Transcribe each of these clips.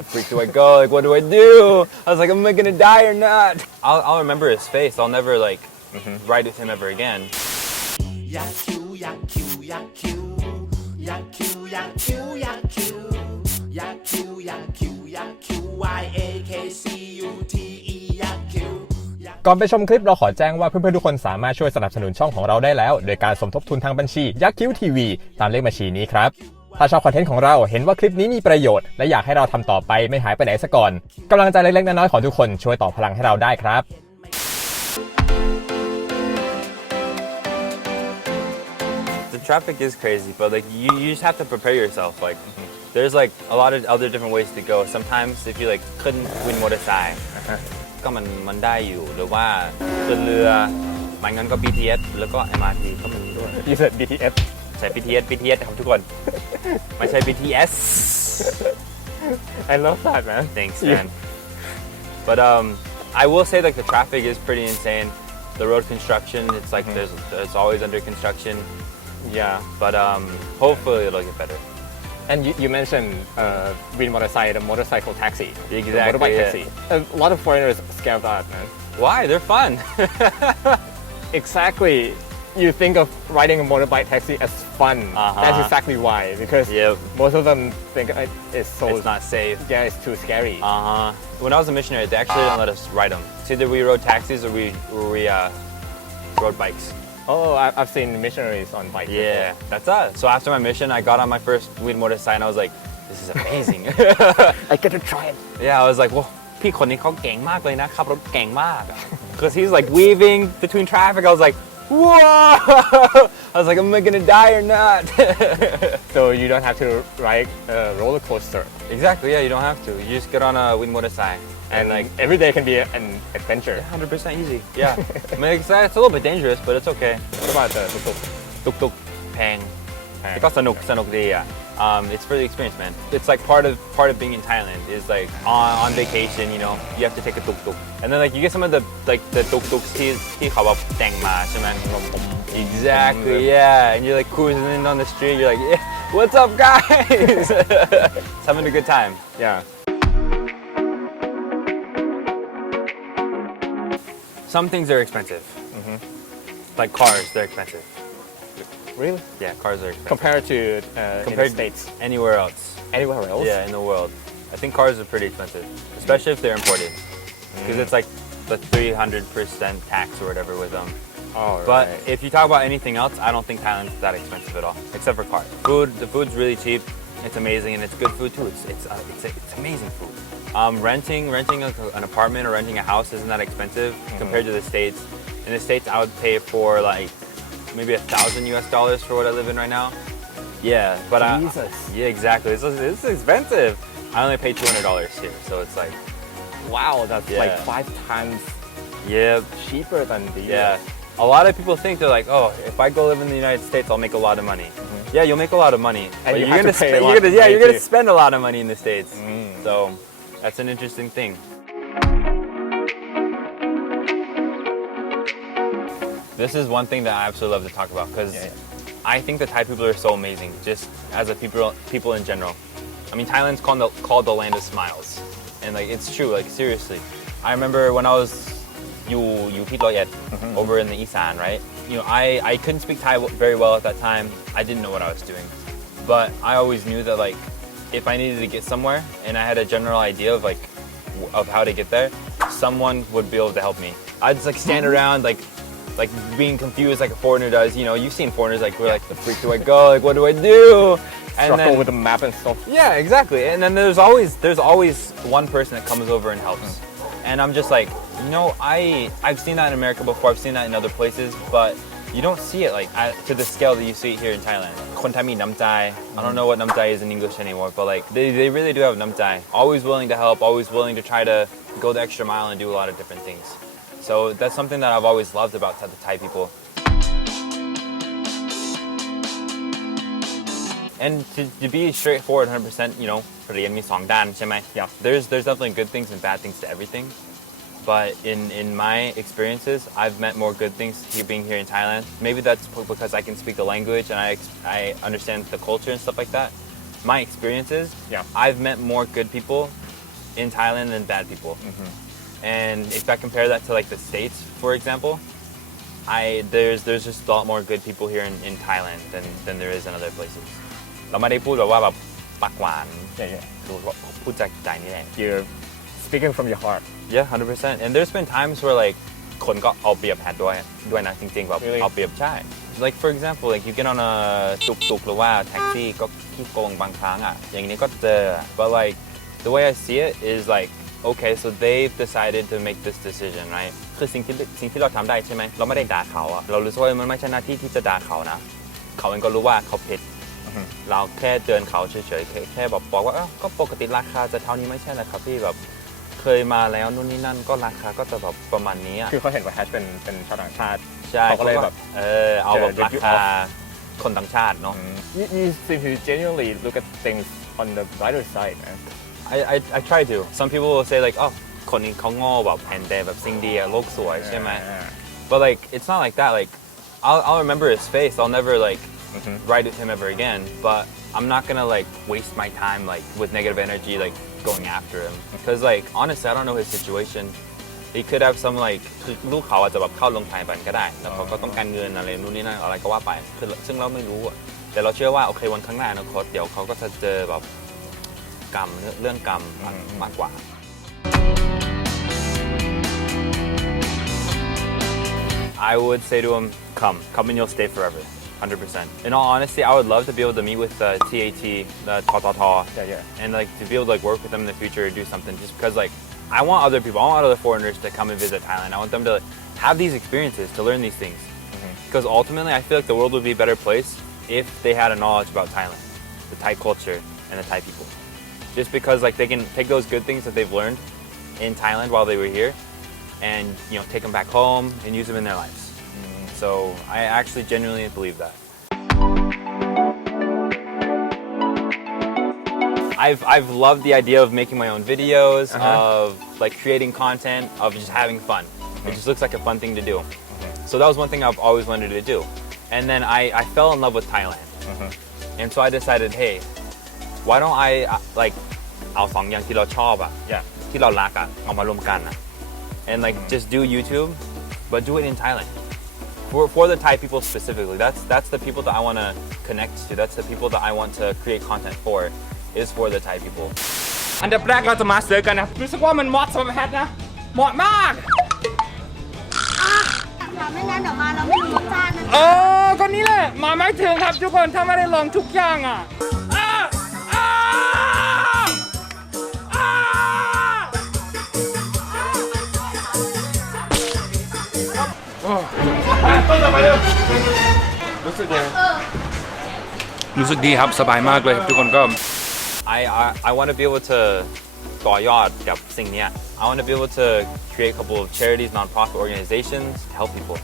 the freak do I go? Like, what do I do? I was like, am I gonna die or not? I'll remember his face. I'll never like ride with him ever again. Yakcute ก่อนไปชมคลิปเราขอแจ้งว่าเพื่อนๆทุกคนสามารถช่วยสนับสนุนช่องของเราได้แล้วโดยการสมทบทุนทางบัญชี Yakcute TV ตามเลขบัญชีนี้ครับถ้าชอบคอนเทนต์ของเราเห็นว่าคลิปนี้มีประโยชน์และอยากให้เราทำต่อไปไม่หายไปไหนซะก่อนกำลังใจเล็กๆน้อยๆของทุกคนช่วยต่อพลังให้เราได้ครับ The traffic is crazy, but like you just have to prepare yourself. Like there's like a lot of other different ways to go. Sometimes if you like couldn't win motorcycle ก็มันได้อยู่หรือว่าขึ้นเรือไม่งั้นก็ BTS แล้วก็ MRT ก็มันด้วย You said BTS ใช่ BTS ครับทุกคนไม่ใช่ BTS I love that man Thanks man But I will say like the traffic is pretty insane The road construction it's like there's always under construction Yeah But hopefully it'll get better And you mentioned Win motorcycle, the motorcycle taxi. Exactly. The motorbike taxi. A lot of foreigners scare of that, man. Why? They're fun. Exactly. You think of riding a motorbike taxi as fun. That's exactly why. Because most of them think it's not safe. Yeah, it's too scary. When I was a missionary, they actually didn't let us ride them. It's either we rode taxis or we rode bikes.Oh, I've seen missionaries on bikes. Yeah, that's us. So after my mission, I got on my first weed motorcycle and I was like, this is amazing. I get to try it. Yeah, I was like, well, พี่คนนี้เขาเก่งมากเลยนะขับรถเก่งมาก Because he's like weaving between traffic. I was like, whoa! I was like, am I gonna die or not? So you don't have to ride a roller coaster. Exactly. Yeah, you don't have to. You just get on a weed motorcycle.And like every day can be an adventure. 100% easy. Yeah. I mean, it's a little bit dangerous, but it's okay. What about the tuk-tuk? แพงแต่ก็สนุกดีอ่ะ It's for the experience, man. It's like part of being in Thailand is like on vacation, you know, you have to take a tuk-tuk. And then like you get some of the tuk-tuks ที่เขาแบบแต่งมาใช่ไหม Exactly, yeah. And you're like cruising in on the street. You're like, yeah, what's up, guys? It's having a good time. Yeah.Some things are expensive. Like cars, they're expensive. Really? Yeah, cars are expensive. Compared to in the States? Anywhere else. Anywhere else? Yeah, in the world. I think cars are pretty expensive, especially if they're imported. Because it's like the 300% tax or whatever with them. Oh, but right. if you talk about anything else, I don't think Thailand's that expensive at all, except for cars. The food's really cheap. It's amazing, and it's good food too. It's amazing food. Renting an apartment or renting a house isn't that expensive compared to the States. In the States, I would pay for like maybe $1,000 for what I live in right now. Yeah, but Jesus. Yeah, exactly. It's expensive. I only pay $200 here, so it's like, wow, that's like 5 times cheaper than the US. Yeah. A lot of people think they're like, oh, if I go live in the United States, I'll make a lot of money. Yeah, you'll make a lot of money. And but you're gonna spend a lot of money in the States. So that's an interesting thing. This is one thing that I absolutely love to talk about because I think the Thai people are so amazing, just as a people in general. I mean, Thailand's called the land of smiles, and like it's true. Like seriously, I remember when I was you Pitloyet over in the Isan, right? You know, I couldn't speak Thai very well at that time. I didn't know what I was doing, but I always knew that like if I needed to get somewhere and I had a general idea of how to get there, someone would be able to help me. I'd just like stand around like being confused like a foreigner does. You know, you've seen foreigners like we're like, the freak do I go? Like what do I do? And struggle then, with the map and stuff. Yeah, exactly. And then there's always one person that comes over and helps. And I'm just like, you know, I've seen that in America before. I've seen that in other places, but you don't see it like to the scale that you see it here in Thailand. คนไทยมีน้ำใจ I don't know what น้ำใจ is in English anymore, but like they really do have น้ำใจ Always willing to help, always willing to try to go the extra mile and do a lot of different things. So that's something that I've always loved about the Thai people. And to be straightforward 100%, you know, เรียนมี2ด้านใช่ไหม Yeah. There's definitely good things and bad things to everything. But in my experiences, I've met more good things being here in Thailand. Maybe that's because I can speak the language and I understand the culture and stuff like that. My experiences, I've met more good people in Thailand than bad people. And if I compare that to like the States, for example, there's just a lot more good people here in Thailand than there is in other places. เราไม่ได้พูดแบบว่าแบบปากหวาน Yeah. คือพูดจากใจนี่แหละ You're speaking from your heart. Yeah, 100%. And there's been times where like คนก็เอาเปรียบแฮทด้วยนะจริงๆแบบ Really? เอาเปรียบใช่ Like for example, like you get on a ตุกๆหรือว่าแท็กซี่ก็ขี้โกงบางครั้งอ่ะอย่างนี้ก็เจอ But like the way I see it is like okay, so they've decided to make this decision, right? คือสิ่งที่เราทำได้ใช่ไหมเราไม่ได้ด่าเขาอะเรารู้สึกว่ามันไม่ใช่หน้าที่ที่จะด่าเขานะเขาเองก็รู้ว่าเขาผิดเราแค่เตือนเขาเฉยๆแค่บอกว่าก็ปกติราคาจะเท่านี้ไม่ใช่เหรอครับพี่แบบเคยมาแล้วนู่นนี่นั่นก็ราคาก็จะแบบประมาณนี้อะคือเขาเห็นว่าแฮชเป็นชาวต่างชาติ ใช่ เขาก็เลยแบบ เอาแบบราคาคนต่างชาติเนาะ You seem to genuinely look at things on the brighter side, man. I try to. Some people will say like, oh, คนนี้เขาโง่แบบแอนแต่แบบสิ่งดีอะโลกสวยใช่ไหม But like it's not like that. Like I'll remember his face. I'll never like ride with him ever again. But I'm not gonna like waste my time like with negative energy like going after him. Because like honestly, I don't know his situation. He could have some like คือลูกเขาอาจจะแบบเข้าโรงพยาบาลก็ได้แล้วเขาก็ต้องการเงินอะไรนู่นนี่นั่นอะไรก็ว่าไปซึ่งเราไม่รู้อะแต่เราเชื่อว่าโอเควันข้างหน้าอนาคตเดี๋ยวเขาก็จะเจอแบบกรรมเรื่องกรรมมากกว่า I would say to him, come and you'll stay forever, 100%. In all honesty, I would love to be able to meet with TAT, the ta, and like to be able to like work with them in the future or do something. Just because like I want other people, I want other foreigners to come and visit Thailand. I want them to have these experiences, to learn these things. Because ultimately, I feel like the world would be a better place if they had a knowledge about Thailand, the Thai culture, and the Thai people. Just because like they can take those good things that they've learned in Thailand while they were here and take them back home and use them in their lives. So I actually genuinely believe that. I've loved the idea of making my own videos, of like creating content, of just having fun. It just looks like a fun thing to do. So that was one thing I've always wanted to do. And then I fell in love with Thailand. And so I decided, hey, why don't I like เอาสองอย่างที่เราชอบอะที่เรารักอะเอามารวมกันอะ and like just do YouTube but do it in Thailand for the Thai people specifically. That's the people that I want to connect to. That's the people that I want to create content for is for the Thai people. อันดับแรกเราจะมาเสิร์ฟกันนะรู้สึกว่ามันเหมาะสำหรับแฮทนะเหมาะมากไม่งั้นเดี๋ยวมาเราไม่รู้รสชาตินะก็นี่แหละมาไม่ถึงครับทุกคนถ้าไม่ได้ลองทุกอย่างอ่ะต้นต่อไปเร็วรู้สึกยังรู้สึกดีครับสบายมากเลยครับทุกคนก็ I want to be able to ต่อยอดกับสิ่งนี้ I want to be able to create a couple of charities, non-profit organizations to help people.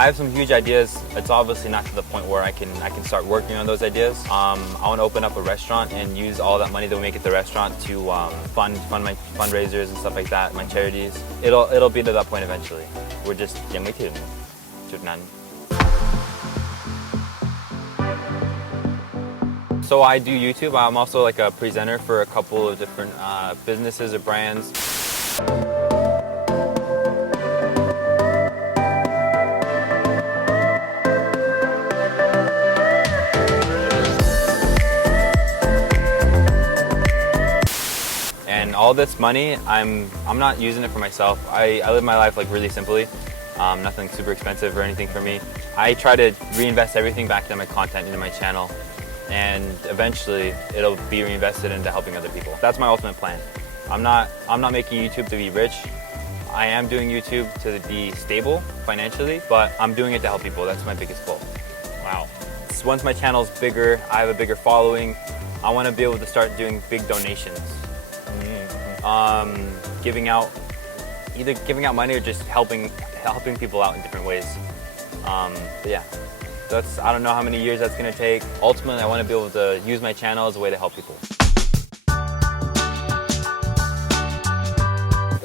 I have some huge ideas. It's obviously not to the point where I can start working on those ideas. I want to open up a restaurant and use all that money that we make at the restaurant to fund my fundraisers and stuff like that, my charities. It'll be to that point eventually. We're just ยังไม่ถึงจุดนั้น So I do YouTube. I'm also like a presenter for a couple of different businesses or brands. And all this money, I'm not using it for myself. I live my life like really simply. Nothing super expensive or anything for me. I try to reinvest everything back into my content, into my channel. And eventually it'll be reinvested into helping other people. That's my ultimate plan. I'm not making YouTube to be rich. I am doing YouTube to be stable financially, but I'm doing it to help people. That's my biggest goal. Wow. Once my channel's bigger, I have a bigger following, I want to be able to start doing big donations. Either giving out money or just helping people out in different ways. But yeah. I don't know how many years that's going to take. Ultimately, I want to be able to use my channel as a way to help people.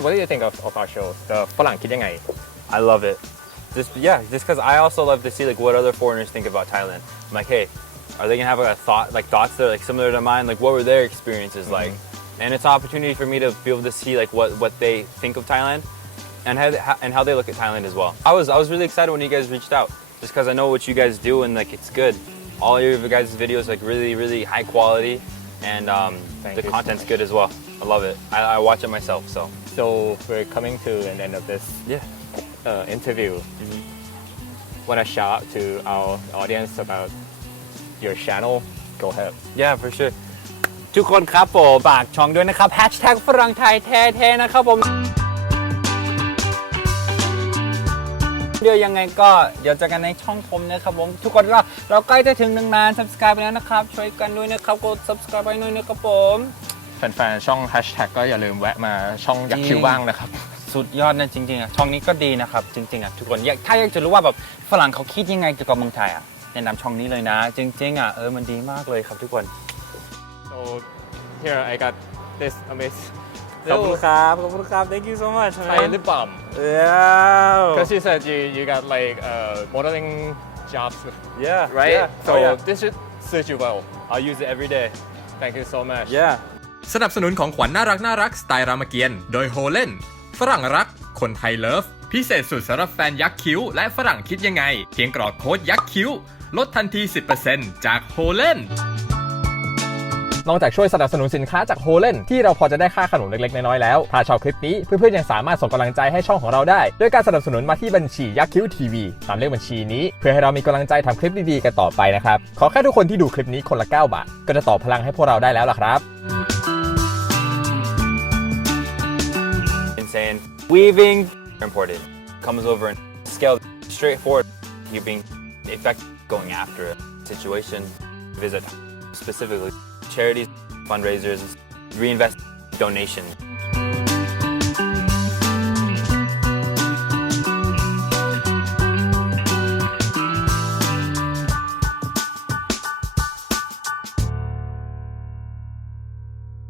What do you think of our show? The ฝรั่งคิดยังไง I love it. Just because I also love to see like what other foreigners think about Thailand. I'm like, hey, are they going to have thoughts that are like similar to mine? Like what were their experiences like? and it's an opportunity for me to be able to see like what they think of Thailand and how they look at Thailand as well. I was really excited when you guys reached out, just because I know what you guys do and like it's good. All your guys' videos like really high quality, and the content's good as well. I love it. I watch it myself. So we're coming to an end of this interview. Want to shout out to our audience about your channel? Go ahead. Yeah, for sure. ทุกคนครับผมฝากช่องด้วยนะครับ Hashtag ฝรั่งไทยแท้ๆนะครับผมเดี๋ยวยังไงก็เดี๋ยวเจอกันในช่องผมนะครับผมทุกคนก็เราใกล้จะถึง1 ล้าน subscribe ไปแล้วนะครับช่วยกันด้วยนะครับกด subscribe ไปหน่อยนะครับผมแฟนๆช่อง Hashtag ก็อย่าลืมแวะมาช่องยักษ์คิวบ้างนะครับสุดยอดนะจริงๆอ่ะช่องนี้ก็ดีนะครับจริงๆอ่ะทุกคนถ้าอยากจะรู้ว่าแบบฝรั่งเขาคิดยังไงเกี่ยวกับเมืองไทยอ่ะแนะนำช่องนี้เลยนะจริงๆอ่ะมันดีมากเลยครับทุกคน So here I got this amazing ขอบคุณครับขอบคุณครับ thank you so much Thai lip balm yeah because you said you got like modeling jobs Yeah. right Yeah. so Oh, yeah. this should suit you well I'll use it every day. thank you so much Yeah. สนับสนุนของขวัญน่ารักสไตล์รามเกียรติ์โดย Holen ฝรั่งรักคนไทยเลิฟพิเศษสุดสำหรับแฟนยักษ์คิ้วและฝรั่งคิดยังไงเพียงกรอกโค้ดยักษ์คิ้วลดทันที 10% จาก Holenนอกจากช่วยสนับสนุนสินค้าจาก Holen ที่เราพอจะได้ค่าขนมเล็กๆน้อยๆแล้วถ้าชอบคลิปนี้เพื่อนๆยังสามารถส่งกำลังใจให้ช่องของเราได้ด้วยการสนับสนุนมาที่บัญชียักษ์คิ้วทีวีตามเลขบัญชีนี้เพื่อให้เรามีกำลังใจทำคลิปดีๆกันต่อไปนะครับขอแค่ทุกคนที่ดูคลิปนี้คนละ9 บาทก็จะต่อพลังให้พวกเราได้แล้วล่ะครับ Insane. Weaving important comes over and scale straightforward. You being effective going after a situation. Visit specifically charities, fundraisers, reinvest donation.